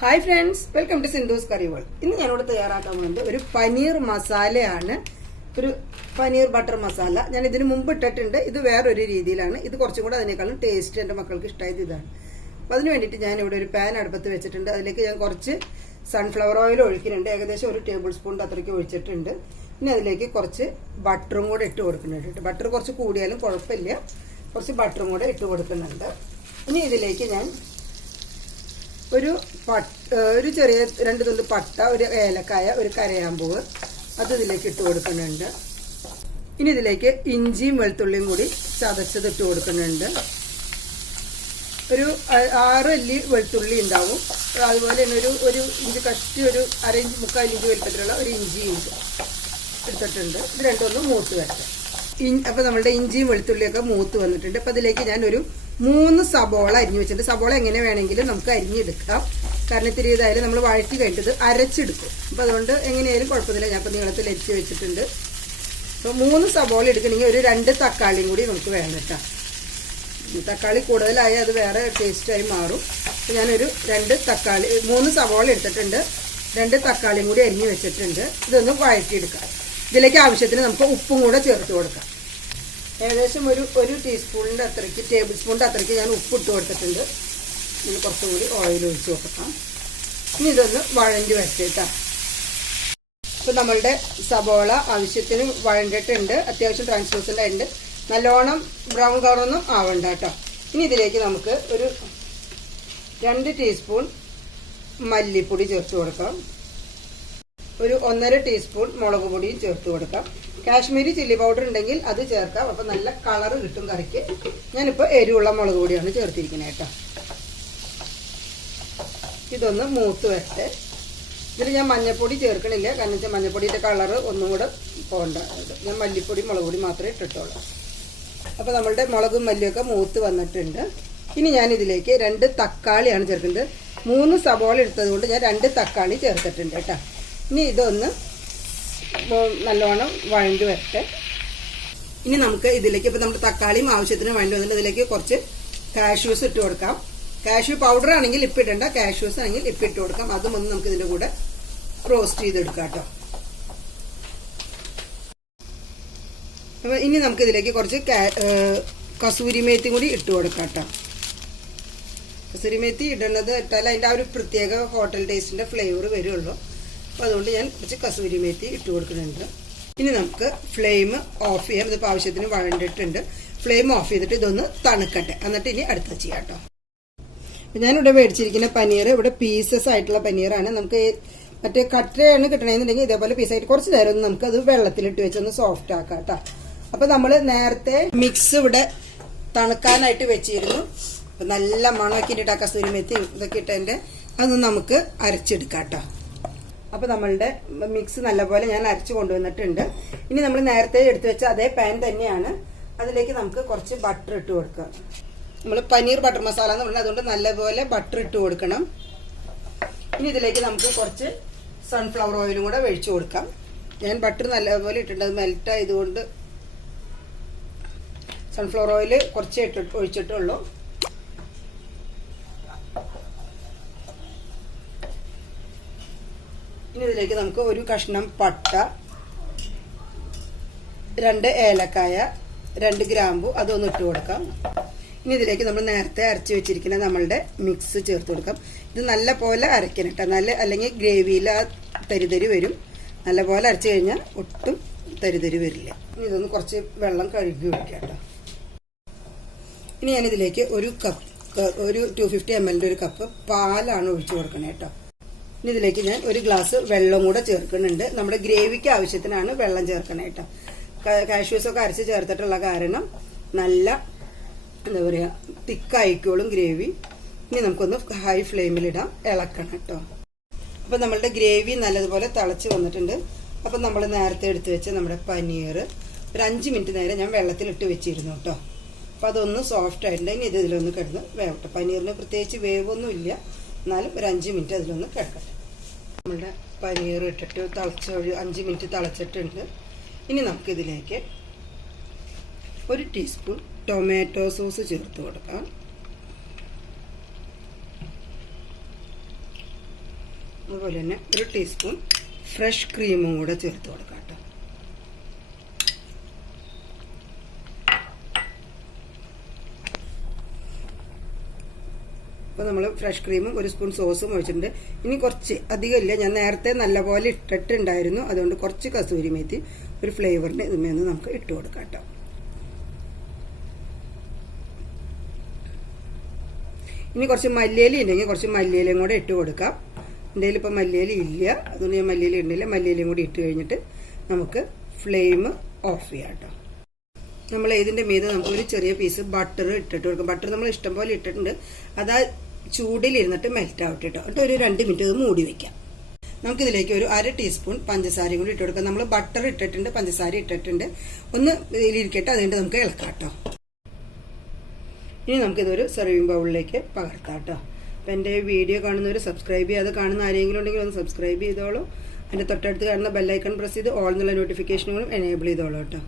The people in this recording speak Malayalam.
Hi friends welcome to Sindhu's curry world ഇന്ന് ഞാനിവിടെ തയ്യാറാക്കാൻ പോകുന്നത് ഒരു പനീർ മസാലയാണ് ഒരു പനീർ ബട്ടർ മസാല ഞാൻ ഇതിന് മുമ്പ് ഇട്ടിട്ടുണ്ട്. ഇത് വേറൊരു രീതിയിലാണ്. ഇത് കുറച്ചും കൂടെ അതിനേക്കാളും ടേസ്റ്റ് എന്റെ മക്കൾക്ക് ഇഷ്ടമായത് ഇതാണ്. അപ്പം അതിന് വേണ്ടിയിട്ട് ഞാൻ ഇവിടെ ഒരു പാൻ അടുപ്പത്ത് വെച്ചിട്ടുണ്ട്. അതിലേക്ക് ഞാൻ കുറച്ച് സൺഫ്ലവർ ഓയിൽ ഒഴിക്കുന്നുണ്ട്. ഏകദേശം ഒരു ടേബിൾ സ്പൂൺ അത്രയ്ക്ക് ഒഴിച്ചിട്ടുണ്ട്. പിന്നെ അതിലേക്ക് കുറച്ച് ബട്ടറും കൂടെ ഇട്ട് കൊടുക്കുന്നുണ്ട് ബട്ടർ കുറച്ച് കൂടിയാലും കുഴപ്പമില്ല. കുറച്ച് ബട്ടറും കൂടെ ഇട്ട് കൊടുക്കുന്നുണ്ട്. ഇനി ഇതിലേക്ക് ഞാൻ ഒരു ഒരു ചെറിയ രണ്ട് തുണ്ട് പട്ട ഒരു ഏലക്കായ ഒരു കരയാമ്പൂവ് അത് ഇതിലേക്ക് ഇട്ട് കൊടുക്കുന്നുണ്ട്. ഇനി ഇതിലേക്ക് ഇഞ്ചിയും വെളുത്തുള്ളിയും കൂടി ചതച്ചത് ഇട്ട് കൊടുക്കുന്നുണ്ട്. ഒരു ആറ് അല്ലി വെളുത്തുള്ളി ഉണ്ടാവും. അതുപോലെ തന്നെ ഒരു ഒരു ഇഞ്ച് കഷ്ടി ഒരു അര ഇഞ്ച് മുക്കാൽ ഇഞ്ച് വലുപ്പത്തിലുള്ള ഒരു ഇഞ്ചി എടുത്തിട്ടുണ്ട്. ഇത് രണ്ടൊന്നും മൂത്ത് വരട്ടെ. ഇൻ അപ്പോൾ നമ്മളുടെ ഇഞ്ചിയും വെളുത്തുള്ളിയൊക്കെ മൂത്ത് വന്നിട്ടുണ്ട്. അപ്പോൾ അതിലേക്ക് ഞാനൊരു മൂന്ന് സബോള അരിഞ്ഞു വെച്ചിട്ടുണ്ട്. സബോള എങ്ങനെ വേണമെങ്കിലും നമുക്ക് അരിഞ്ഞെടുക്കാം. കാരണം ഇത്തിരി ഇതായാലും നമ്മൾ വഴറ്റി കഴിഞ്ഞിട്ട് അരച്ചെടുക്കും. അപ്പം അതുകൊണ്ട് എങ്ങനെയായാലും കുഴപ്പമില്ല ഞാൻ ഇപ്പം നീളത്തിൽ അരിച്ച് വെച്ചിട്ടുണ്ട്. അപ്പോൾ മൂന്ന് സബോള എടുക്കണമെങ്കിൽ ഒരു രണ്ട് തക്കാളിയും കൂടി നമുക്ക് വേണം കേട്ടോ. തക്കാളി കൂടുതലായി അത് വേറെ ടേസ്റ്റായി മാറും. അപ്പോൾ ഞാനൊരു രണ്ട് തക്കാളി മൂന്ന് സബോള എടുത്തിട്ടുണ്ട്. രണ്ട് തക്കാളിയും കൂടി അരിഞ്ഞു വെച്ചിട്ടുണ്ട്. ഇതൊന്ന് വഴറ്റിയെടുക്കാം. ഇതിലേക്ക് ആവശ്യത്തിന് നമുക്ക് ഉപ്പും കൂടെ ചേർത്ത് കൊടുക്കാം. ഏകദേശം ഒരു ഒരു ടീസ്പൂണിന്റെ അത്രയ്ക്ക് ടേബിൾ സ്പൂണിന്റെ അത്രയ്ക്ക് ഞാൻ ഉപ്പ് ഇട്ട് കൊടുത്തിട്ടുണ്ട്. ഇതിന് കുറച്ചും കൂടി ഓയിൽ ഒഴിച്ച് കൊടുക്കാം. ഇനി ഇതൊന്ന് വഴഞ്ഞ് വെച്ചിട്ടാണ് ഇപ്പം നമ്മളുടെ സബോള ആവശ്യത്തിന് വഴണ്ടിട്ടുണ്ട്. അത്യാവശ്യം ട്രാൻസ്ലൂസന്റ് നല്ലോണം ബ്രൗൺ കളറൊന്നും ആവണ്ട കേട്ടോ ഇനി ഇതിലേക്ക് നമുക്ക് ഒരു രണ്ട് ടീസ്പൂൺ മല്ലിപ്പൊടി ചേർത്ത് കൊടുക്കാം. ഒരു ഒന്നര ടീസ്പൂൺ മുളക് പൊടിയും ചേർത്ത് കൊടുക്കാം. കാശ്മീരി ചില്ലി പൗഡർ ഉണ്ടെങ്കിൽ അത് ചേർക്കാം. അപ്പം നല്ല കളർ കിട്ടും കറിക്ക്. ഞാനിപ്പോൾ എരിവുള്ള മുളക് പൊടിയാണ് ചേർത്തിരിക്കുന്നത് കേട്ടോ. ഇതൊന്ന് മൂത്ത് വരട്ടെ. ഇതിൽ ഞാൻ മഞ്ഞൾപ്പൊടി ചേർക്കണില്ല. കാരണം വെച്ചാൽ മഞ്ഞപ്പൊടിയുടെ കളറ് ഒന്നും കൂടെ പോകണ്ട ഞാൻ മല്ലിപ്പൊടി മുളക് പൊടി മാത്രമേ ഇട്ടിട്ടുള്ളൂ. അപ്പോൾ നമ്മളുടെ മുളകും മല്ലിയൊക്കെ മൂത്ത് വന്നിട്ടുണ്ട്. ഇനി ഞാനിതിലേക്ക് രണ്ട് തക്കാളിയാണ് ചേർക്കുന്നത്. മൂന്ന് സബോള എടുത്തത് കൊണ്ട് ഞാൻ രണ്ട് തക്കാളി ചേർത്തിട്ടുണ്ട് കേട്ടോ. ഇനി ഇതൊന്ന് നല്ലോണം വഴണ്ട് വരട്ടെ. ഇനി നമുക്ക് ഇതിലേക്ക് ഇപ്പം നമ്മുടെ തക്കാളിയും ആവശ്യത്തിന് വേണ്ടി വന്നിട്ട് ഇതിലേക്ക് കുറച്ച് കാഷ്യൂസ് ഇട്ട് കൊടുക്കാം. കാഷ്യൂ പൗഡർ ആണെങ്കിൽ ഇപ്പം ഇടണ്ട. കാഷ്യൂസ് ആണെങ്കിൽ ഇപ്പം ഇട്ട് കൊടുക്കാം. അതും ഒന്ന് നമുക്ക് ഇതിന്റെ കൂടെ റോസ്റ്റ് ചെയ്തെടുക്കാം കേട്ടോ. അപ്പോൾ ഇനി നമുക്ക് ഇതിലേക്ക് കുറച്ച് കാ- കസൂരി മേത്തി കൂടി ഇട്ട് കൊടുക്കാം കേട്ടോ. കസൂരി മേത്തി ഇടുന്നത് ഇട്ടാൽ അതിന്റെ ആ ഒരു പ്രത്യേക ഹോട്ടൽ ടേസ്റ്റിന്റെ ഫ്ലേവർ വരുള്ളൂ. അപ്പോൾ അതുകൊണ്ട് ഞാൻ കുറച്ച് കസൂരി മേത്തി ഇട്ട് കൊടുക്കുന്നുണ്ട്. ഇനി നമുക്ക് ഫ്ലെയിം ഓഫ് ചെയ്യാം. ഇതിപ്പോൾ ആവശ്യത്തിന് വഴണ്ടിട്ടുണ്ട്. ഫ്ലെയിം ഓഫ് ചെയ്തിട്ട് ഇതൊന്ന് തണുക്കട്ടെ. എന്നിട്ട് ഇനി അടുത്ത ചെയ്യാം കേട്ടോ. ഞാനിവിടെ മേടിച്ചിരിക്കുന്ന പനീർ ഇവിടെ പീസസ് ആയിട്ടുള്ള പനീറാണ് നമുക്ക് മറ്റേ കട്ടയാണ് കിട്ടണമെന്നുണ്ടെങ്കിൽ ഇതേപോലെ പീസായിട്ട് കുറച്ച് നേരം ഒന്ന് നമുക്ക് അത് വെള്ളത്തിലിട്ട് വെച്ചൊന്ന് സോഫ്റ്റ് ആക്കാം കേട്ടോ. അപ്പോൾ നമ്മൾ നേരത്തെ മിക്സ് ഇവിടെ തണുക്കാനായിട്ട് വെച്ചിരുന്നു. അപ്പം നല്ല മണമൊക്കെ ഇട്ടിട്ട് ആ കസ്തൂരി മെത്തി ഇതൊക്കെ ഇട്ടതിന്റെ അതൊന്ന് നമുക്ക് അരച്ചെടുക്കാം കേട്ടോ. അപ്പോൾ നമ്മളുടെ മിക്സ് നല്ലപോലെ ഞാൻ അരച്ച് കൊണ്ടുവന്നിട്ടുണ്ട്. ഇനി നമ്മൾ നേരത്തെ എടുത്തു വെച്ച അതേ പാൻ തന്നെയാണ്. അതിലേക്ക് നമുക്ക് കുറച്ച് ബട്ടർ ഇട്ട് കൊടുക്കാം നമ്മൾ പനീർ ബട്ടർ മസാല എന്ന് പറഞ്ഞാൽ അതുകൊണ്ട് നല്ലപോലെ ബട്ടർ ഇട്ട് കൊടുക്കണം. ഇനി ഇതിലേക്ക് നമുക്ക് കുറച്ച് സൺഫ്ലവർ ഓയിലും കൂടെ ഒഴിച്ചു കൊടുക്കാം. ഞാൻ ബട്ടർ നല്ലപോലെ ഇട്ടിട്ടുണ്ട്. അത് മെൽറ്റ് ആയതുകൊണ്ട് സൺഫ്ലവർ ഓയിൽ കുറച്ച് ഇട്ട് ഒഴിച്ചിട്ടുള്ളൂ. ഇനി ഇതിലേക്ക് നമുക്ക് ഒരു കഷ്ണം പട്ട രണ്ട് ഏലക്കായ രണ്ട് ഗ്രാമ്പു അതൊന്ന് ഇട്ട് കൊടുക്കാം. ഇനി ഇതിലേക്ക് നമ്മൾ നേരത്തെ അരച്ച് വെച്ചിരിക്കുന്ന നമ്മളുടെ മിക്സ് ചേർത്ത് കൊടുക്കാം. ഇത് നല്ല പോലെ അരയ്ക്കണം കേട്ടോ നല്ല അല്ലെങ്കിൽ ഗ്രേവിയിൽ ആ തരിതരി വരും. നല്ല പോലെ അരച്ച് കഴിഞ്ഞാൽ ഒട്ടും തരിതരി വരില്ല. ഇനി ഇതൊന്ന് കുറച്ച് വെള്ളം കഴുകി ഒഴിക്കാം കേട്ടോ ഇനി ഞാനിതിലേക്ക് ഒരു കപ്പ് ഒരു ടു ഫിഫ്റ്റി എം എല്ലിന്റെ ഒരു കപ്പ് പാലാണ് ഒഴിച്ചു കൊടുക്കണേ കേട്ടോ ഇനി ഇതിലേക്ക് ഞാൻ ഒരു ഗ്ലാസ് വെള്ളം കൂടെ ചേർക്കുന്നുണ്ട്. നമ്മുടെ ഗ്രേവിക്ക് ആവശ്യത്തിനാണ് വെള്ളം ചേർക്കണേ കേട്ടോ. കാഷ്യൂസ് ഒക്കെ അരച്ച് ചേർത്തിട്ടുള്ള കാരണം നല്ല എന്താ പറയുക തിക്കായിക്കോളും ഗ്രേവി. ഇനി നമുക്കൊന്ന് ഹൈ ഫ്ലെയിമിലിടാം ഇളക്കണം കേട്ടോ. അപ്പം നമ്മളുടെ ഗ്രേവി നല്ലതുപോലെ തിളച്ച് വന്നിട്ടുണ്ട്. അപ്പം നമ്മൾ നേരത്തെ എടുത്ത് വെച്ച നമ്മുടെ പനീർ ഒരു അഞ്ച് മിനിറ്റ് നേരം ഞാൻ വെള്ളത്തിലിട്ട് വെച്ചിരുന്നു കേട്ടോ. അപ്പോൾ അതൊന്ന് സോഫ്റ്റ് ആയിട്ടുണ്ട്. ഇനി ഇത് ഇതിലൊന്ന് കിടന്ന് വേവട്ടെ. പനീറിന് പ്രത്യേകിച്ച് വേവൊന്നും ഇല്ല എന്നാലും ഒരു അഞ്ച് മിനിറ്റ് അതിലൊന്ന് കിടക്കട്ടെ. നമ്മളുടെ പനീർ ഇട്ടിട്ട് തിളച്ച ഒരു അഞ്ച് മിനിറ്റ് തിളച്ചിട്ടുണ്ട്. ഇനി നമുക്കിതിലേക്ക് ഒരു ടീസ്പൂൺ ടൊമാറ്റോ സോസ് ചേർത്ത് കൊടുക്കാം. അതുപോലെ തന്നെ ഒരു ടീസ്പൂൺ ഫ്രഷ് ക്രീമും കൂടെ ചേർത്ത് കൊടുക്കാം കേട്ടോ. അപ്പോൾ നമ്മൾ ഫ്രഷ് ക്രീമും ഒരു സ്പൂൺ സോസും ഒഴിച്ചിട്ടുണ്ട്. ഇനി കുറച്ച് അധികം ഇല്ല. ഞാൻ നേരത്തെ നല്ലപോലെ ഇട്ടിട്ടുണ്ടായിരുന്നു. അതുകൊണ്ട് കുറച്ച് കസൂരി മേത്തി ഒരു ഫ്ലേവറിന് ഇതുമേന്ന് നമുക്ക് ഇട്ട് കൊടുക്കാം കേട്ടോ. ഇനി കുറച്ച് മല്ലിയില ഉണ്ടെങ്കിൽ കുറച്ച് മല്ലിയിലയും കൂടെ ഇട്ട് കൊടുക്കാം. എന്തെങ്കിലും ഇപ്പം മല്ലിയില ഇല്ല. അതുകൊണ്ട് ഞാൻ മല്ലിയില ഉണ്ടില്ല മല്ലിയിലയും കൂടി ഇട്ട് കഴിഞ്ഞിട്ട് നമുക്ക് ഫ്ലെയിം ഓഫ് ചെയ്യാം കേട്ടോ. നമ്മൾ ഇതിന്റെ മീതെ നമുക്ക് ഒരു ചെറിയ പീസ് ബട്ടർ ഇട്ടിട്ട് കൊടുക്കും. ബട്ടർ നമ്മൾ ഇഷ്ടം പോലെ ഇട്ടിട്ടുണ്ട്. അത് ആ ചൂടിലിരുന്നിട്ട് മെൽറ്റ് ആവട്ടെ കേട്ടോ എന്നിട്ട് ഒരു രണ്ട് മിനിറ്റ് മൂടി വെക്കാം. നമുക്കിതിലേക്ക് ഒരു അര ടീസ്പൂൺ പഞ്ചസാരയും കൂടി ഇട്ട് കൊടുക്കാം. നമ്മൾ ബട്ടർ ഇട്ടിട്ടുണ്ട് പഞ്ചസാര ഇട്ടിട്ടുണ്ട്. ഒന്ന് ഇതിലിരിക്കട്ടെ അതുകൊണ്ട് നമുക്ക് ഇളക്കാം കേട്ടോ ഇനി നമുക്കിതൊരു സെർവിങ് ബൗളിലേക്ക് പകർത്താം കേട്ടോ അപ്പം എന്റെ വീഡിയോ കാണുന്നവർ സബ്സ്ക്രൈബ് ചെയ്യാതെ കാണുന്ന ആരെങ്കിലും ഉണ്ടെങ്കിൽ ഒന്ന് സബ്സ്ക്രൈബ് ചെയ്തോളൂ. അതിന്റെ തൊട്ടടുത്ത് കാണുന്ന ബെല്ലൈക്കൺ പ്രസ് ചെയ്ത് ഓൾ എന്നുള്ള നോട്ടിഫിക്കേഷനുകളും എനേബിൾ ചെയ്തോളൂ കേട്ടോ